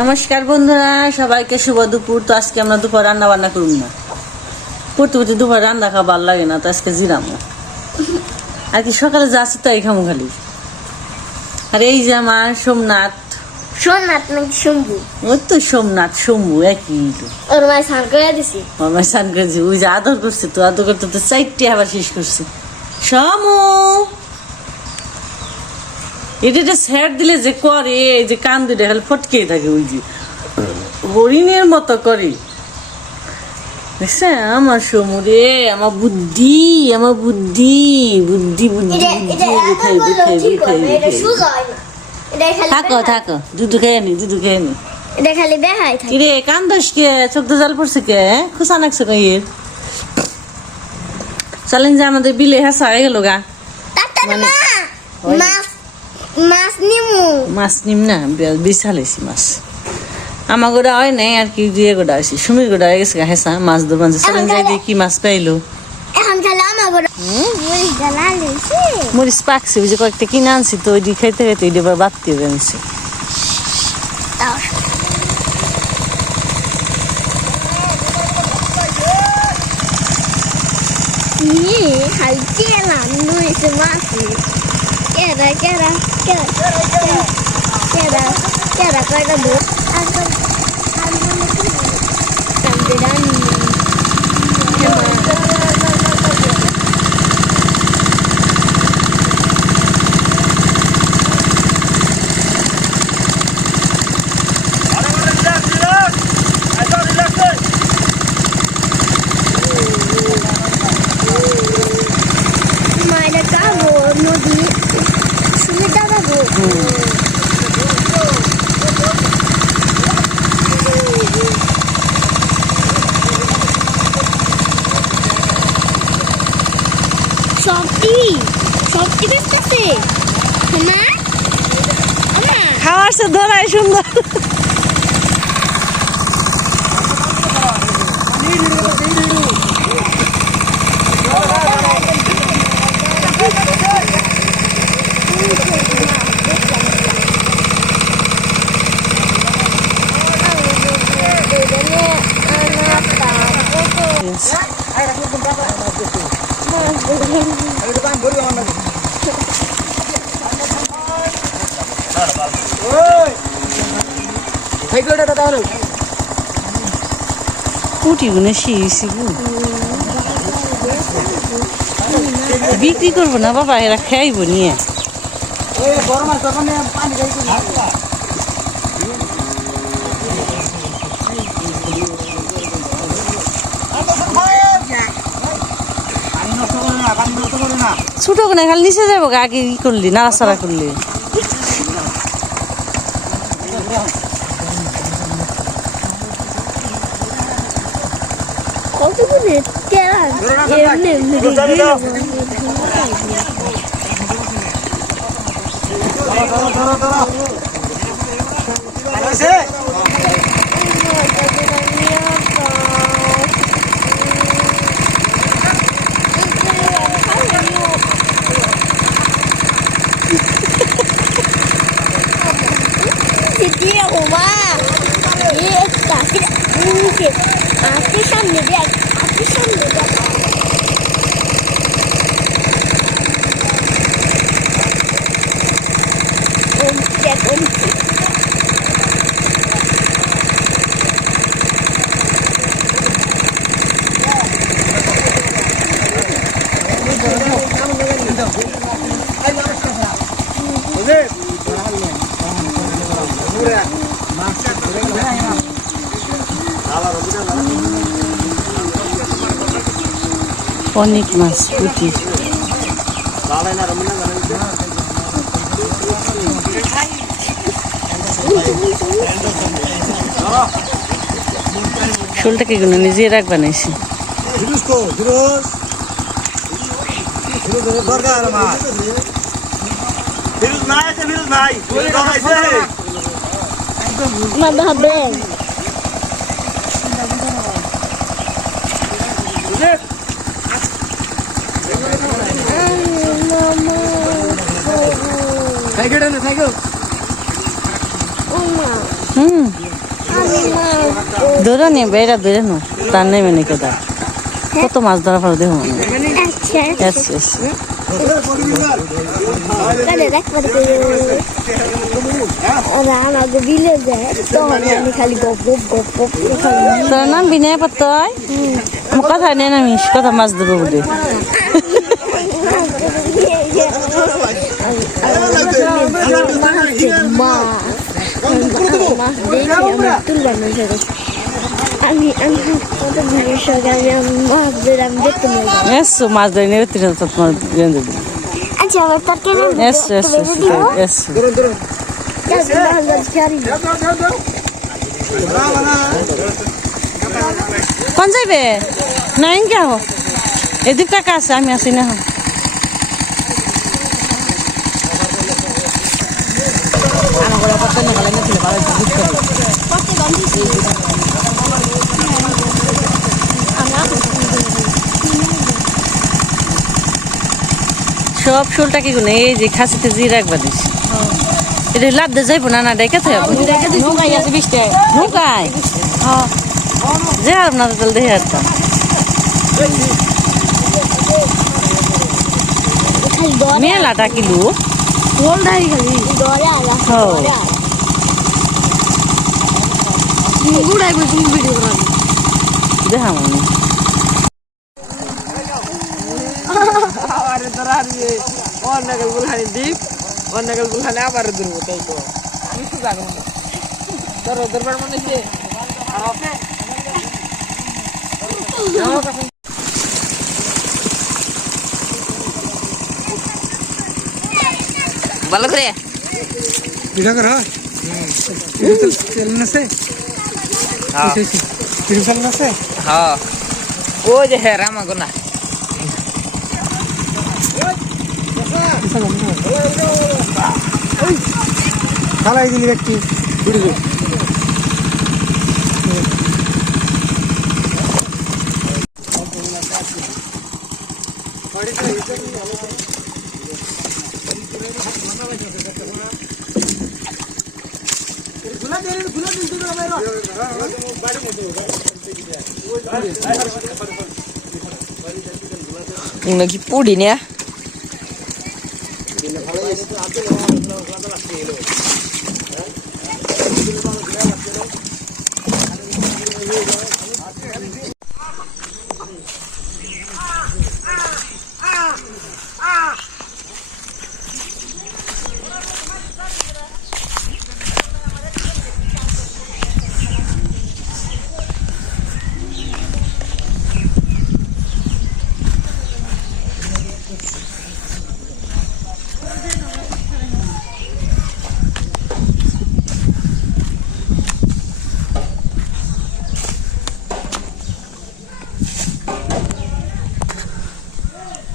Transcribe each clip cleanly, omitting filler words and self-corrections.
নমস্কার বন্ধুরা, সবাইকে শুভ দুপুর। তো আজকে আমরা দুপুর রান্না বান্না করুন না, প্রতি দুপুর রান্না খাওয়া ভালো লাগে না, তো আজকে জিরামো আর কি। সকালে যা আছে তাই খামো খালি। আর এই যে আমার সোমনাথ সোমনাথ নাকি শম্ভু? ওই তো সোমনাথ শম্ভু একই। ওর মায়ের স্নান করে দিছি। আমার স্নান করেছি, ওই যে আদর করছে, তো আদর করতে তো 4টে আবার শেষ করছে। সমু এটা স্যার দিলে যে করে, এই যে কান দুটো খালি ফটকে থাকে, ওই যে হরিণের মতো করে। দেখছে আমার সমু রে, আমার বুদ্ধি, আমার বুদ্ধি বুদ্ধি বুদ্ধি থাকো থাকো, দুধ খেয়ে নি, দুধ খেয়ে নি। এটা খালি বেহাই থাকে। কিরে কান্দস কে? চোখ তো জল পড়ছে কে? খুশা নাকছে কইয়ের চলেন যে আমাদের বিলে হাসা হয়ে গেল গা। মানে মাছ নিমু, মাছ নিম না, বিশালেছি মাছ। আমার গোড়া হয় নাই আর কি, দিয়ে গোড়া হয়েছি, সুমির গোড়া হয়ে গেছে গা হেসা মাছ ধরবান। চলেন যাই দিয়ে কি মাছ পাইলো। এখন খালি আমার গোড়া মরিচ জ্বালা লইছে। মরিচ পাকছে, ওই যে কয়েকটা কিনে আনছি, তো ওই দিয়ে খাইতে খাইতে ওই দিয়ে বাদ দিয়ে আনছি। হালকি এলাম নুইছে মাছ। কেরা কেরা কেরা কেরা কেরা কয়টা দুধ সবটি বেচতেছে খাওয়ার সে ধরাই সুন্দর। কুটি গুনে শিয়েছি গো, বিক্রি করবো না বাবা, এরা খাইব নিয়ে। ছোট কোনে খালি নিচে যাবো, আগে ই করলি নাড়াচাড়া করলি। কতগুলো তেরা এমনি এমনি dia rumah ini kasih ini artisan dia অনেক মাছ পুঁটি। শোলটাকে গুলো নিজে রাখ বানাইছি। Tiger. হুম আমি মাছ ধরে নেবে এটা ধরে নো তার নেমে নাকি তার কত মাছ ধরা পড়ে দেখো আচ্ছা এস কালে রাখতে ওরা আমাকে বিলে যায় তখন আমি খালি গপ গপ গপ গপ খালি তোর নাম বিনয় পাত্তয় আমার কথা নেই নামিস কথা মাছ দেবো বলে আমি কত ভিড়ের সঙ্গে আমি মাছ ধরে আমি দেখতে পাই এসো মাছ ধরে নিয়ে তোমার রেঞ্জে দিবি আচ্ছা আবার তার কেন এসো এসো এসো কোন যাইবে নাই কে হো এদিক টাকা আছে আমি আসি না সব শুলটা কি গুনে এই যে খাসিতে জিরা একবার দিছি এটা লাভ দিয়ে যাইব না না ডেকে থাকবো নৌকায় যে আর না তাহলে দেখে আসতাম মেলাটা কিলো দেখা মানে অনেকল বুলহানি দ্বীপ অনেকল বুলহানি আবার ধরবো তাই তো বুঝতে থাকবো না ধরো ধরবার মনে হচ্ছে ভালো করে ভিডিও কর চ্যানেল আছে চ্যানেল আছে হ্যাঁ ও যে হ্যাঁ রামাগোনা খালাই দিলি একটি নাকি পুড়ি না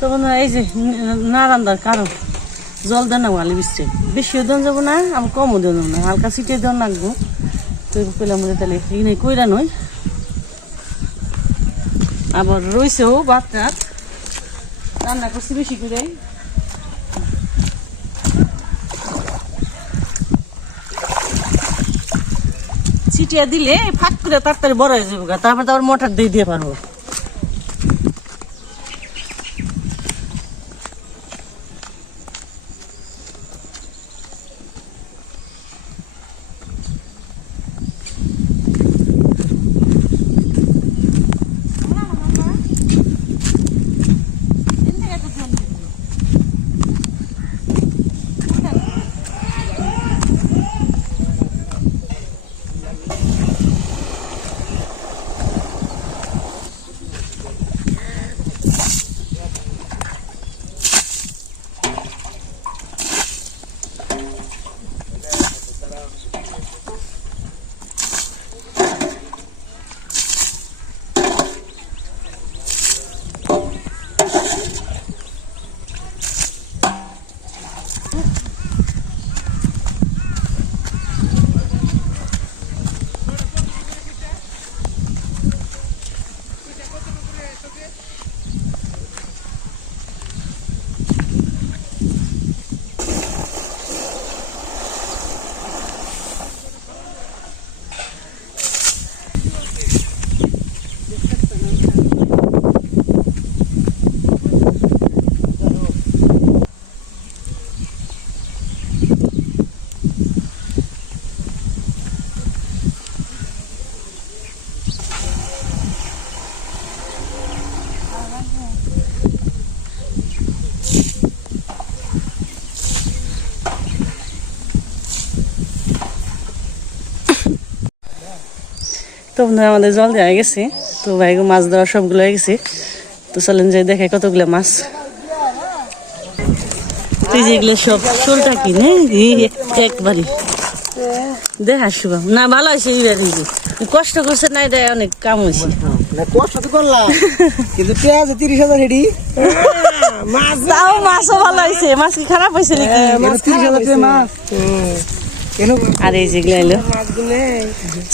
তো বন্ধুরা এই যে না রান্নার কারণ জল দেন না ওয়ালি বিচ্ছে বেশিও দেন যাবো না আমার কমও দেন না হালকা সিটে দেন লাগবো তো পেলাম মধ্যে তাহলে এই নেই কইরা নয় আবার রয়েছেও ভাত টাত রান্না করছি বেশি করে ছিটিয়ে দিলে ফাঁক করে তাড়াতাড়ি বড় হয়ে যাবে তারপর তো আবার মোটর দিয়ে দিয়ে পারবো তো বন্ধুরা আমাদের জল দেওয়া হয়ে গেছে, তো ভাইগো মাছ দেওয়া সবগুলো হয়ে গেছে। তো চলেন যে দেখে কতগুলো মাছ। তুই যেগুলো সব শোলটা কিনে একবারই দেখা শুভ না, ভালো হয়েছে। কষ্ট করছে না, এটা অনেক কাম হয়েছে। কষ্ট তো করলাম, কিন্তু পেঁয়াজ 30,000 হেডি তাও মাছও ভালো হয়েছে। মাছ কি খারাপ হয়েছে নাকি? 30,000 মাছ কেন? আর এই যেগুলো এলো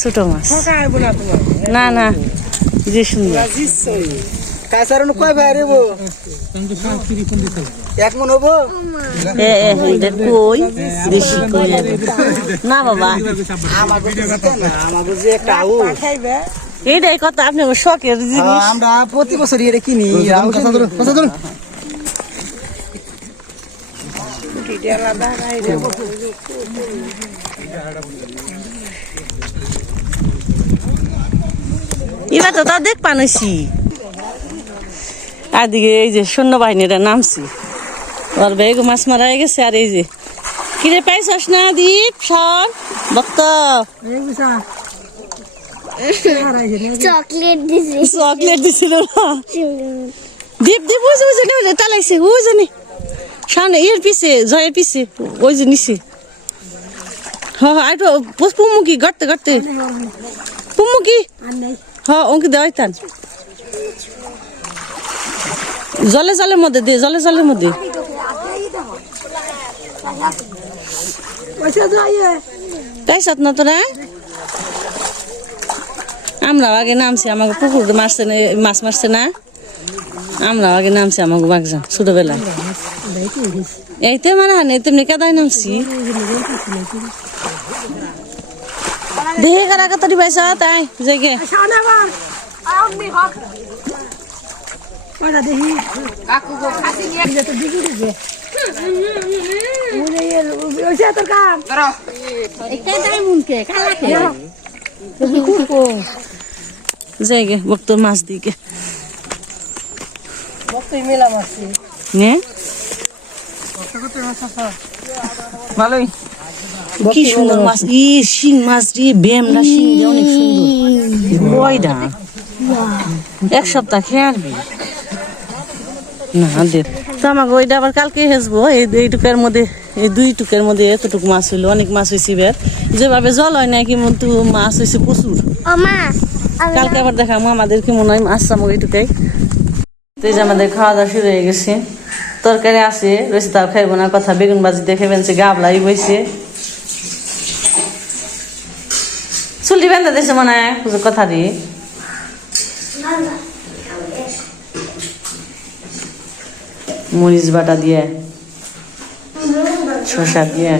ছোট মাছ, না না যে সুন্দর। কাঁচারণ কয় ভাই রেবো? 1 মন হবো? এটা কই বেশি কই না বাবা, আমাকে যে একটা আউশ। এইটাই কথা আপনার শখের জিনিস। আমরা প্রতি বছর এটা কিনি। এবার তো তাও দেখ পানছি। আর দিকে এই যে সৈন্যবাহিনীরা নামছি, ওর বেগ মাছ মারা হয়ে গেছে। আর এই যে কিরে পাইছস না দীপ সর ভক্ত চকলেট দিছি চকলেট দিছিল না? দীপ দীপ ওই যে বুঝে তালাইছে, ওই জানি সামনে এর পিছে জয়ের পিছে ওই যে নিচে। হ্যাঁ হ্যাঁ একটু পুমুকি গড়তে গড়তে পুমুকি। হ্যাঁ ওকে দেওয়াই তান জলে জলের মধ্যে দে, জলে জলের মধ্যে। তাইছত না তোরা? আমরা আগে নামছি, আমাকে পুকুর মারছে না, মাছ মারছে না, আমরা আগে নামছি আমাকে বাগজান ছোটবেলা। এইতে মানে হানে তেমনি কাদায় নামছি। দেখে কারা কতটি পাইছ তাই জায়গা জায়গা বক্ত মাছ দিকে নে ভালোই কি সুন্দর মাছ। ই শিং মাছ রে, বেম না শিং দিয়ে অনেক সুন্দর। কয়টা 1 সপ্তাহ খেয়ে আরবি না দে। তো আমাকে ওইটা আবার কালকে হেসবো। এইটুকের মধ্যে, এই 2 টুকের মধ্যে এতটুকু মাছ হইলো, অনেক মাছ হয়েছে। বের যেভাবে জল হয় না কি মতো মাছ হয়েছে প্রচুর। কালকে আবার দেখাবো আমাদের কি মনে হয় মাছ চামো এইটুকাই। তো এই যে আমাদের খাওয়া দাওয়া শুরু হয়ে গেছে। তরকারি আছে রয়েছে, তাও খাইবো না কথা। বেগুন বাজি দেখে বেনছে, গাবলাই বইছে, চুলটি বেঁধে দিয়েছে মনে হয় কথা দিয়ে। মরিচ বাটা দিয়ে, শসা দিয়ে,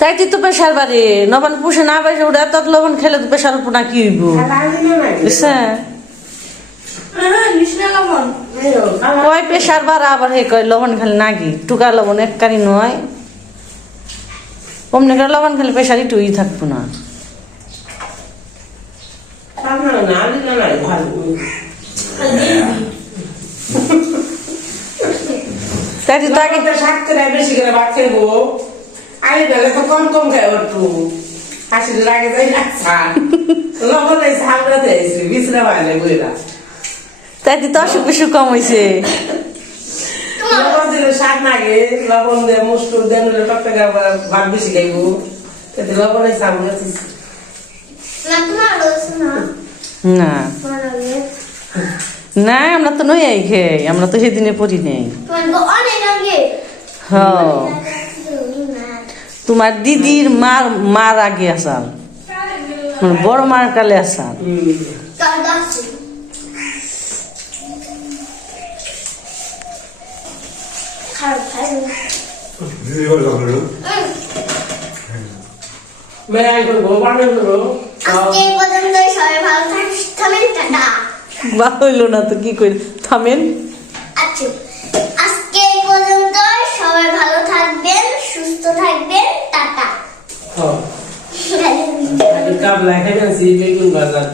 তাই তুই তো প্রেশার বাড়ি লবণ পুষে না পাইছে, ওটা এত লবণ খেলে তো প্রেশার উপর না কি হইব বুঝছেন? কয় প্রেশার বাড়া আবার হে কয় লবণ খেলে নাকি টুকা লবণ এক কারি নয়, অমনি করে লবণ খেলে প্রেশার একটুই থাকবো না। তাই তুই তো আগে বেশি করে ভাত খাইবো, আগে গেলে তো কম কম খাই একটু হাসির আগে যাই না লবণ আইসে হামড়াতে আইসি বিছনা বাইরে বইরা। তাই তুই তো অসুখ বিসুখ কম হয়েছে। লবণ দিলে শাক নাগে, লবণ দিয়ে মুসুর দেন টকটকা ভাত বেশি খাইবো, তাতে লবণ আইসে হামড়াতে না না আমরা তো নই আই খাই, আমরা তো সেদিনে পড়ি নেই। তোমার দিদির মার আগে আসাল, বড় মার কালে আসাল। হইল না তো কি করি থামেন। আজকে পর্যন্ত সবাই ভালো থাকবেন, সুস্থ থাকবেন, টাটা। কাবলা খাইছি বেগুন বাজার